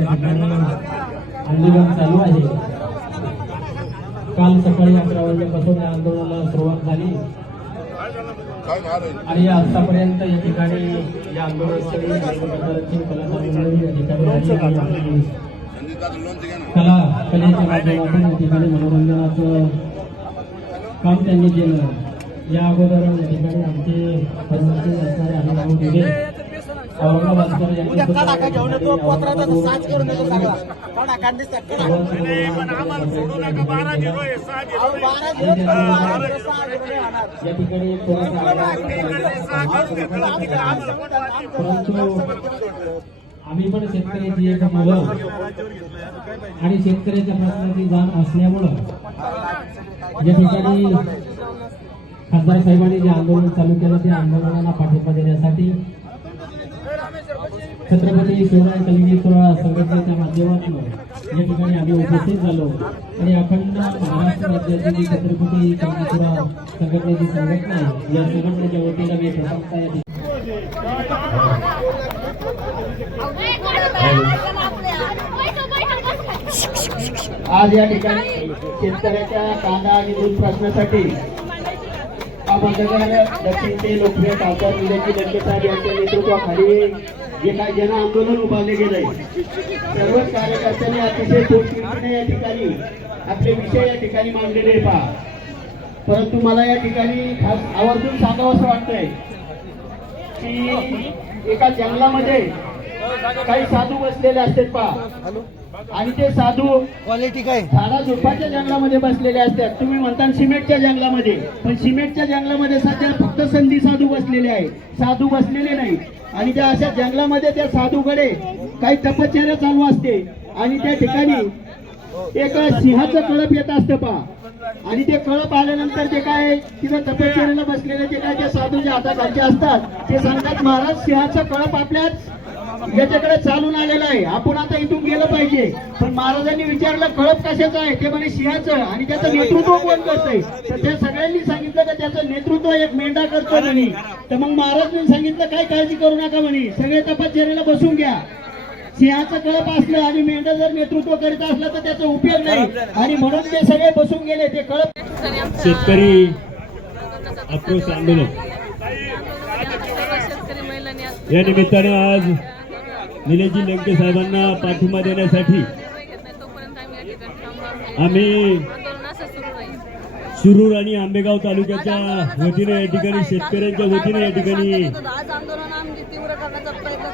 या ठिकाणी आंदोलन चालू आहे. काल सकाळी अकरा वाजल्यापासून या आंदोलनाला सुरुवात झाली. आणि आतापर्यंत या ठिकाणी या आंदोलनस्थळी कला कलेच्या माध्यमातून या ठिकाणी मनोरंजनाचं काम त्यांनी केलं. या अगोदर या ठिकाणी आमचे असणारे अनुभव दिले. उद्या कडाका घेऊन येतो? पत्राचा औरंगाबादवरून साच करून येतो सगळा. कडाका दिसतात कडा बारा झिरो बारा झिरो बारा झिरो सहा झिरो नाही होणार. या ठिकाणी परंतु आम्ही पण शेतकऱ्याची एक मुलं. आणि शेतकऱ्याच्या प्रश्नाची जाण असल्यामुळं या ठिकाणी खासदार साहेबांनी जे आंदोलन चालू केलं ते आंदोलनाला पाठिंबा देण्यासाठी छत्रपती शिवराय कलिंगी सोहळा संघटनेच्या माध्यमातून या ठिकाणी आम्ही उपस्थित झालो. आणि अखंड महाराष्ट्र राज्याची जी छत्रपती कलिंगेश्वर संघटनेची संघटना आहे. या संघटनेच्या वतीनं मी प्रशंसा या आज या ठिकाणी शेतकऱ्याच्या कांदा आणि दूध प्रश्नासाठी अहमदनगर दक्षिणचे लोकप्रिय खासदार विजयजी लंके साहेब यांच्या नेतृत्वाखाली जे काही जन आंदोलन उभारले गेले सर्वच कार्यकर्त्यांनी अतिशय पोटतिडकीने या ठिकाणी आपले विषय या ठिकाणी मांडलेले पहा परंतु मला या ठिकाणी खास आवर्जून सांगावं असं वाटतंय की एका जंगलामध्ये काही साधू बसलेले असतात पहा. आणि ते साधू क्वालिटी काय? झाडा झुडपाच्या जंगलामध्ये बसलेले असतात. तुम्ही म्हणता सिमेंटच्या जंगलामध्ये. पण सिमेंटच्या जंगलामध्ये सध्या फक्त संधी साधू बसलेले आहे साधू बसलेले नाही. आणि त्या अशा जंगलामध्ये त्या साधूकडे काही तपश्चर्या चालू असते. आणि त्या ठिकाणी एक सिंहाचं कळप येत असतं पहा. आणि ते कळप आल्यानंतर ते काय तिथं तपश्चर्याला बसलेले जे काय त्या साधूच्या हाताखालचे असतात ते सांगतात महाराज सिंहाचं कळप आपल्याच याच्याकडे चालून आलेलं आहे. आपण आता इथून गेलं पाहिजे. पण महाराजांनी विचारलं कळप कशाचं आहे? ते म्हणे सिंहाचं. आणि त्याचं नेतृत्व कोण करतंय? तर त्या सगळ्यांनी सांगितलं का त्याचं नेतृत्व एक मेंढा करतो म्हणे. तर मग महाराजांनी सांगितलं काय काळजी करू नका म्हणे. सगळे तपासचेरीला बसून घ्या. सिंहाचं कळप असलं आणि मेंढा जर नेतृत्व करीत असलं तर त्याचा उपयोग नाही. आणि म्हणून ते सगळे बसून गेले. ते कळप शेतकरी आक्रोश आंदोलन. या निमित्ताने आज निलेशजी लंके साहेबांना पाठिंबा देण्यासाठी आम्ही शिरूर आणि आंबेगाव तालुक्याच्या वतीने या ठिकाणी शेतकऱ्यांच्या वतीने या ठिकाणी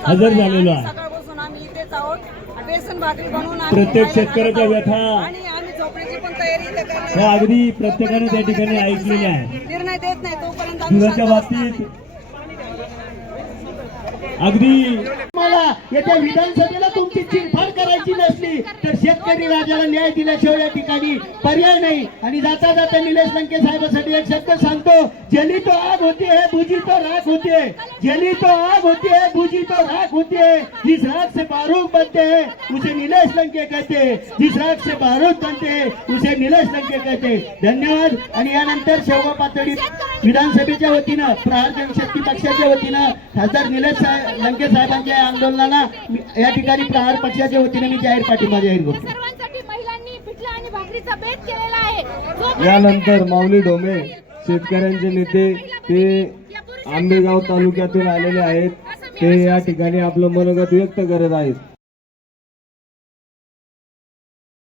हजर आहे. झालेलो आहे. प्रत्येक शेतकऱ्याच्या व्यथा ह्या अगदी प्रत्येकाने त्या ठिकाणी ऐकलेल्या आहेत दुधाच्या बाबतीत अगदी मला येत्या विधानसभेला तुमची चिरफाड करायची नसली तर शेतकरी राजाला न्याय दिल्याशिवाय या ठिकाणी पर्याय नाही. आणि जाता जाता निलेश लंके साहेबांसाठी एक शब्द सांगतो जली तो आग होती है बुझी तो राख होती है. जली तो आग होती है बुझी तो राख होती है. जिस राख से बारूद बनते हैं उसे निलेश लंके कहते हैं. जिस राख से बारूद बनते हैं उसे निलेश लंके कहते हैं. धन्यवाद. आणि यानंतर शेवगा पातळी विधानसभेच्या वतीनं प्रहार जनशक्ती पक्षाच्या वतीनं खासदार निलेश साहेब लंके साहेबांच्या या आंदोलनाला या ठिकाणी प्रहार पक्षाच्या वतीने मी जाहीर पाठिंबा जाहीर करतो. सर्वांसाठी महिलांनी पिठला आणि भाकरीचा बेत केलेला आहे. जो यानंतर माऊली डोमे शेतकऱ्यांचे नेते ते आंबेगाव तालुक्यातून आलेले आहेत. ते या ठिकाणी आपलं मनोगत व्यक्त करत आहेत.